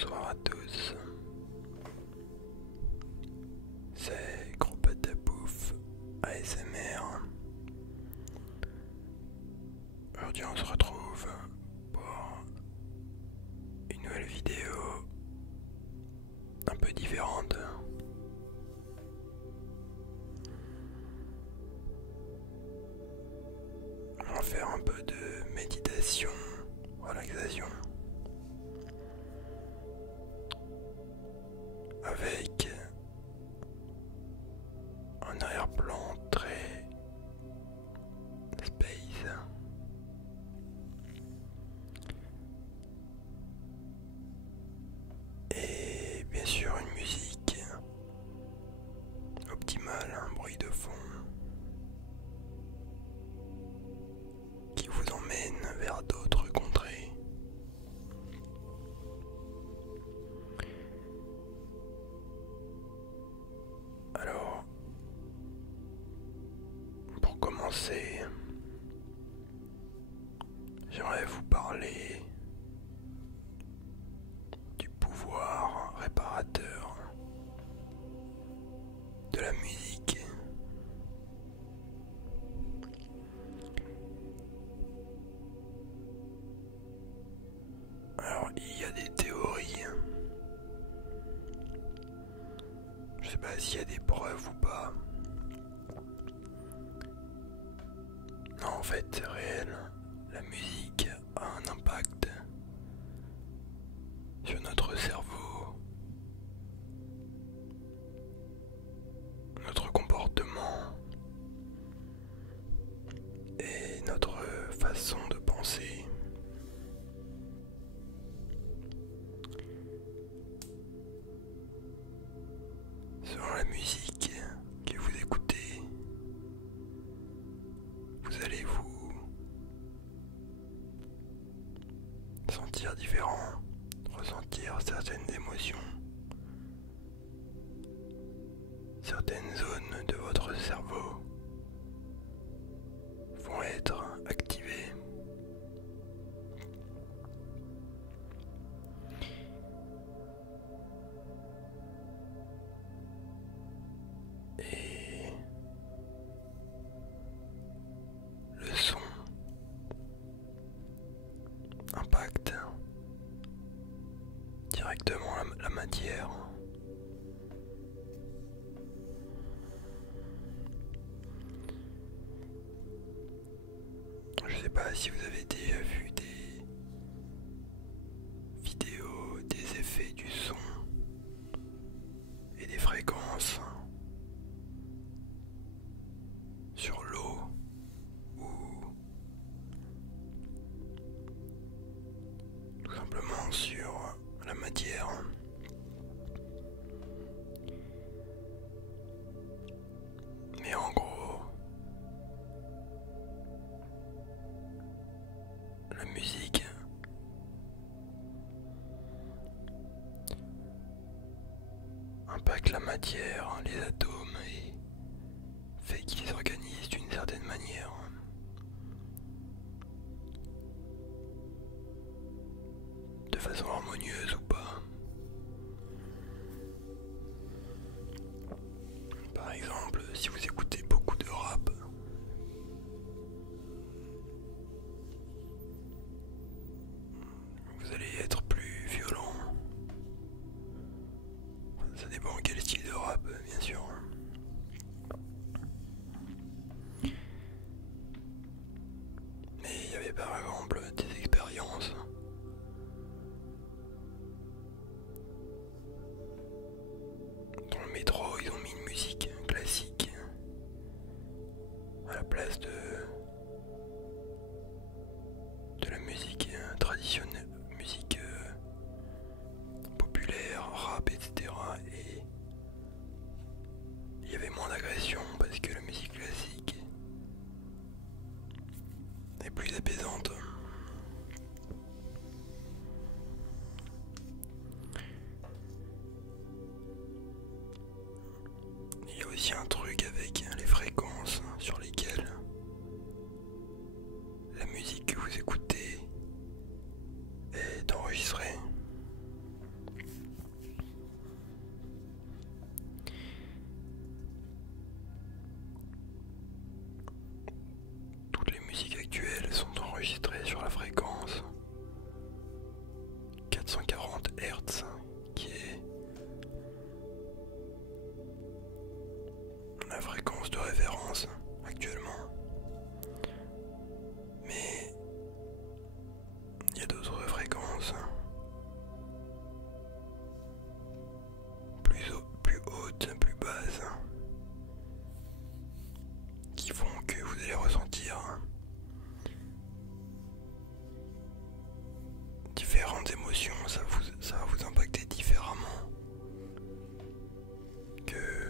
Bonsoir à tous, c'est Gros Patapouf ASMR. Aujourd'hui on se retrouve pour une nouvelle vidéo un peu différente. On va faire un peu de méditation, relaxation, avec un arrière-plan très space. Et bien sûr une musique optimale, un bruit de fond qui vous emmène vers d'autres contrées. Alors, pour commencer, j'aimerais vous parler du pouvoir réparateur de la musique. Alors, il y a des théories. Je sais pas s'il y a des preuves ou pas. Non, en fait, c'est réel. La musique a un impact sur notre cerveau, notre comportement et notre façon de penser. Selon la musique que vous écoutez, vous allez vous sentir différent, ressentir certaines émotions, certaines zones de votre cerveau vont être activées. Et le son impacte directement la matière. Je sais pas si vous avez déjà vu des vidéos, des effets du son et des fréquences sur l'eau ou tout simplement sur la matière. Mais en gros, la musique impacte la matière, les atomes et fait qu'ils s'organisent d'une certaine manière. De façon harmonieuse ou pas. Par exemple, si vous écoutez beaucoup de rap, vous allez être plus violent. Ça dépend quel style de rap, bien sûr. Mais il y avait par exemple des expériences dans le métro, ils ont mis une musique classique à la place de la musique traditionnelle, musique populaire, rap, etc. Et il y avait moins d'agression parce que la musique classique est plus apaisante. Il y a aussi un truc avec les fréquences sur lesquelles la musique que vous écoutez est enregistrée. différentes émotions, ça va vous impacter différemment que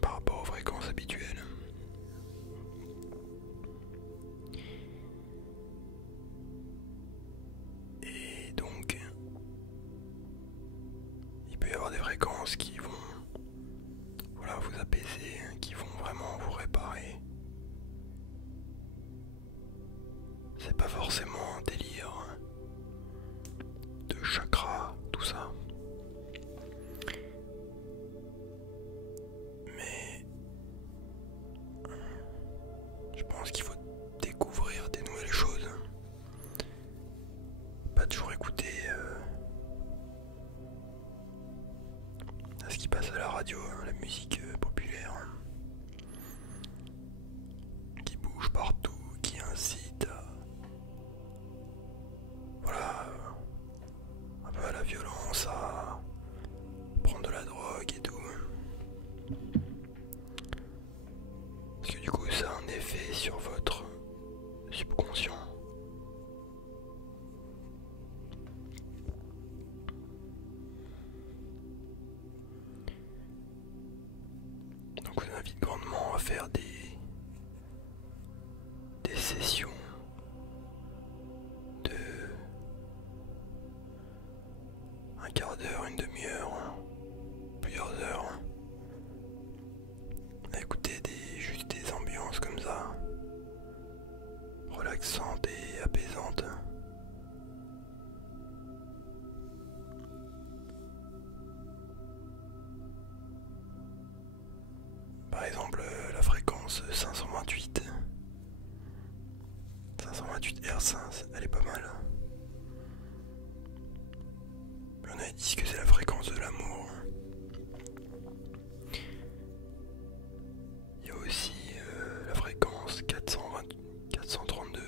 par rapport aux fréquences habituelles. Et donc, il peut y avoir des fréquences qui vont vous apaiser, qui vont vraiment vous réparer. C'est pas forcément un délire de chakra, tout ça. Mais je pense qu'il faut découvrir des nouvelles choses. Pas toujours écouter à ce qui passe à la radio, la musique populaire, qui bouge partout, qui incite à, un peu à la violence, à prendre de la drogue et tout. Parce que du coup ça a un effet sur votre subconscient. Donc je vous invite grandement à faire des sessions de un quart d'heure, une demi-heure, plusieurs heures, à écouter juste des ambiances comme ça, relaxantes et apaisantes. Par exemple, la fréquence 528 Hz, elle est pas mal. On a dit que c'est la fréquence de l'amour. Il y a aussi la fréquence 432.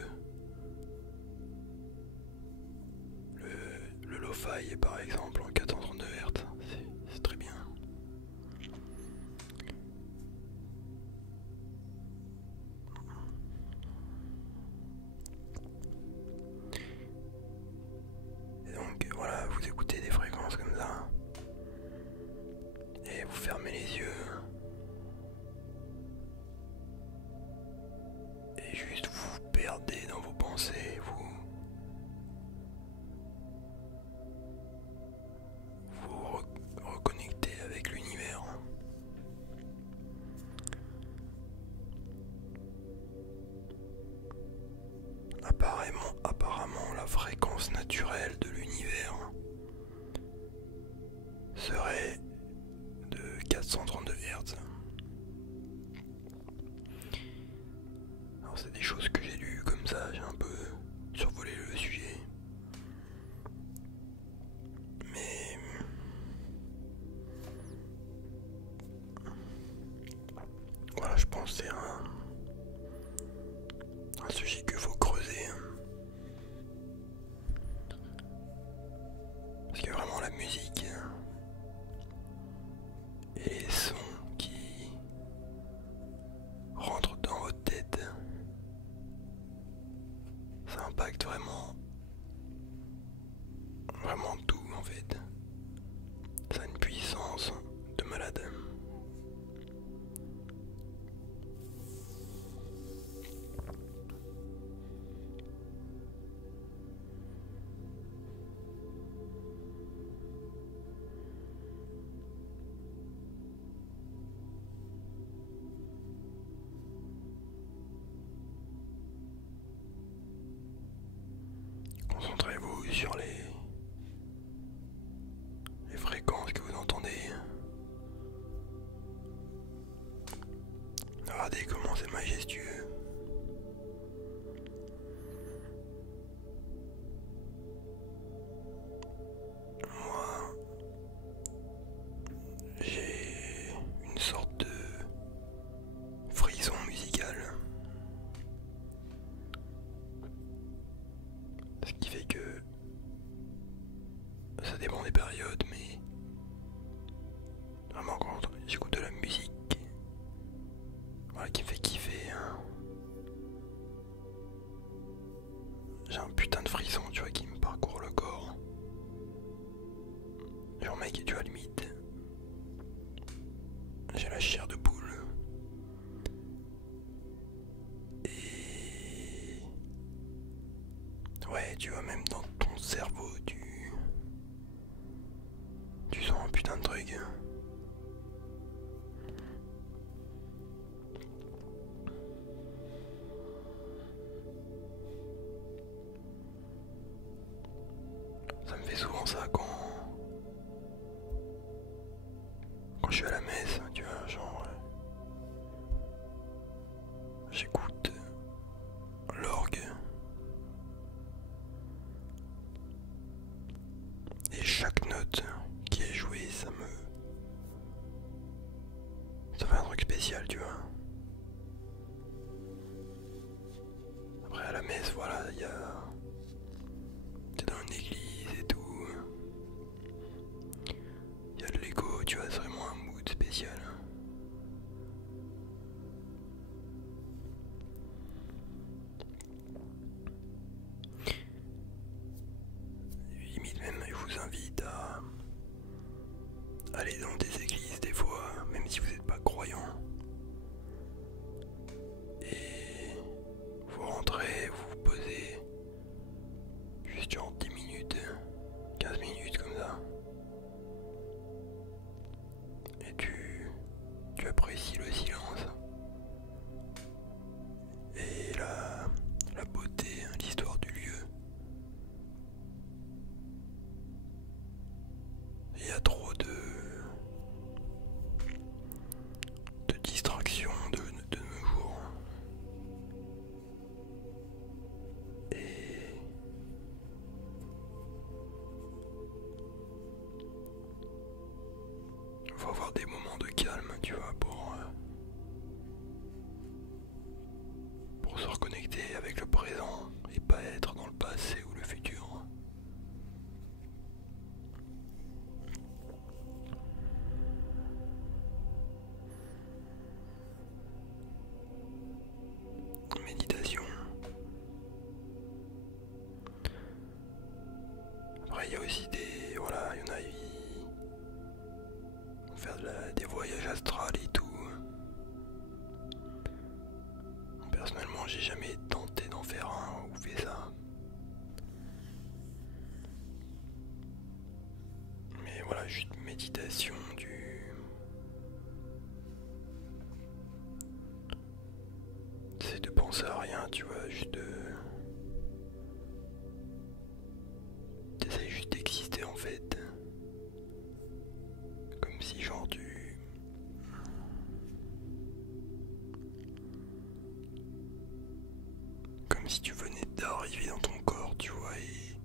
Le lo-fi par exemple en 432 Hz, c'est très bien. Et donc voilà, vous écoutez des fréquences comme ça et vous fermez les yeux et juste vous perdez dans vos pensées, vous reconnectez avec l'univers. Apparemment, la fréquence naturelle de l'univers serait de 432 Hz. Alors c'est des choses que j'ai lues comme ça, j'ai un peu survolé le sujet. Mais voilà, je pense que c'est un sujet qu'il faut creuser. Parce que vraiment la musique et les sons qui rentrent dans votre tête, ça impacte vraiment tout en fait. Ça a une puissance de malade. Concentrez-vous sur les fréquences que vous entendez. Regardez comment c'est majestueux. Moi, j'ai une sorte de frisson musical. Ce qui fait que ça dépend des périodes, mais vraiment quand j'écoute de la musique, voilà, qui me fait kiffer, hein, j'ai un putain de frisson, tu vois, qui me parcourt le corps. cerveau, tu sens un putain de truc. Ça me fait souvent ça quand je suis à la messe, tu vois, genre j'écoute l'orgue et chaque note qui est jouée, ça fait un truc spécial, tu vois. Après à la messe, voilà, t'es dans une église et tout. Il y a de l'écho, tu vois, c'est vraiment un mood spécial. Limite même, je vous invite à aller dans des églises des fois, même si vous n'êtes pas croyant. Et vous rentrez, vous vous posez, juste genre 10 minutes, 15 minutes comme ça. Et tu apprécies le silence. Et la beauté, l'histoire du lieu. Il y a trop de distractions de nos jours. Et il faut avoir des moments de calme, tu vois, pour se reconnecter avec le présent et pas être dans le passé ou le futur. Méditation. Après il y a aussi voilà, il y en a qui vont faire des voyages astrales et tout. Personnellement j'ai jamais tenté d'en faire un ou fait ça. Mais voilà, juste méditation c'est de penser à rien, tu vois, t'essayes juste d'exister en fait. Comme si genre comme si tu venais d'arriver dans ton corps, tu vois, et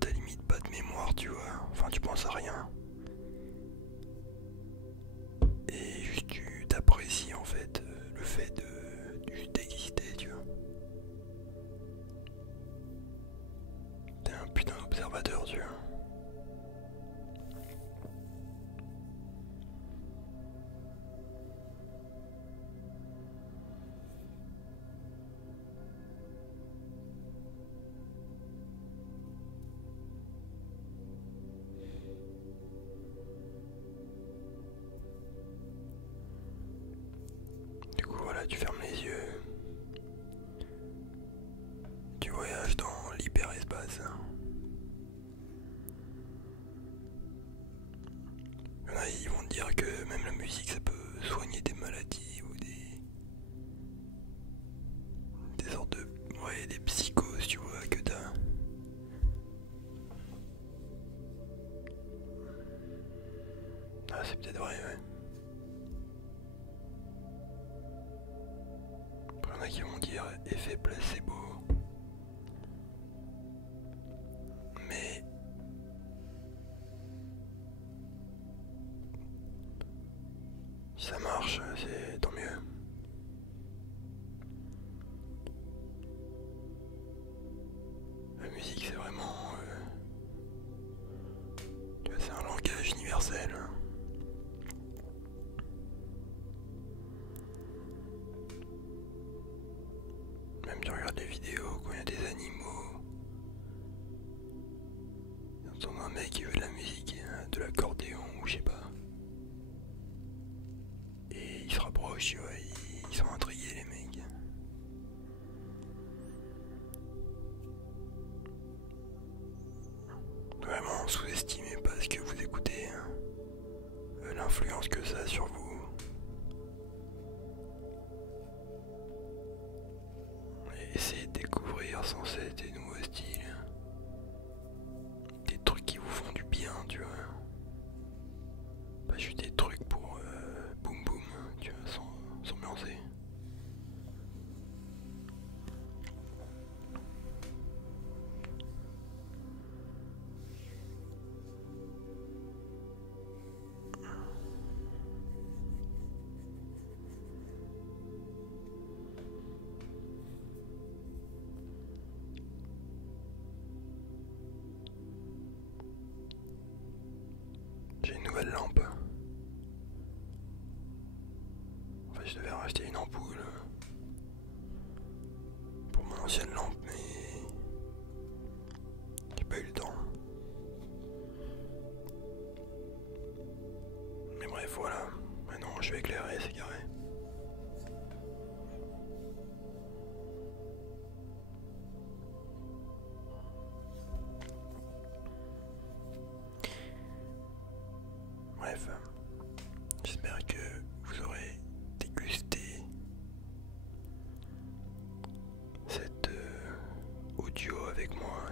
t'as limite pas de mémoire, tu vois. Enfin tu penses à rien. Et juste tu t'apprécies en fait le fait de juste d'exister, tu vois. T'es un putain d'observateur, tu vois. Du coup voilà, tu fermes les yeux. Tu voyages dans l'hyperespace. Il y en a, ils vont te dire que même la musique ça peut soigner des maladies ou des sortes de... Ouais, des psychoses, tu vois, que t'as. Ah, c'est peut-être vrai, ouais. Après, il y en a qui vont dire effet placebo. Mais si ça marche, c'est tant mieux. La musique, c'est vraiment... tu vois, c'est un langage universel. Même tu regardes les vidéos quand il y a des animaux. T'entends un mec qui veut de la musique, de l'accordéon ou je sais pas. Et ils se rapprochent, tu vois, ils sont intrigués les mecs. vraiment sous-estimez pas ce que vous écoutez, hein. L'influence que ça a sur vous. Et essayez de découvrir sans cesse des nouveaux styles. Des trucs qui vous font du bien, tu vois. Pas juste des trucs pour boum boum, tu vois, sans s'ambiancer. J'ai une nouvelle lampe. Enfin, je devais racheter une ampoule pour mon ancienne lampe, mais j'ai pas eu le temps. Mais bref, voilà. Maintenant, je vais éclairer, c'est carré. Bref, j'espère que vous aurez dégusté cet audio avec moi.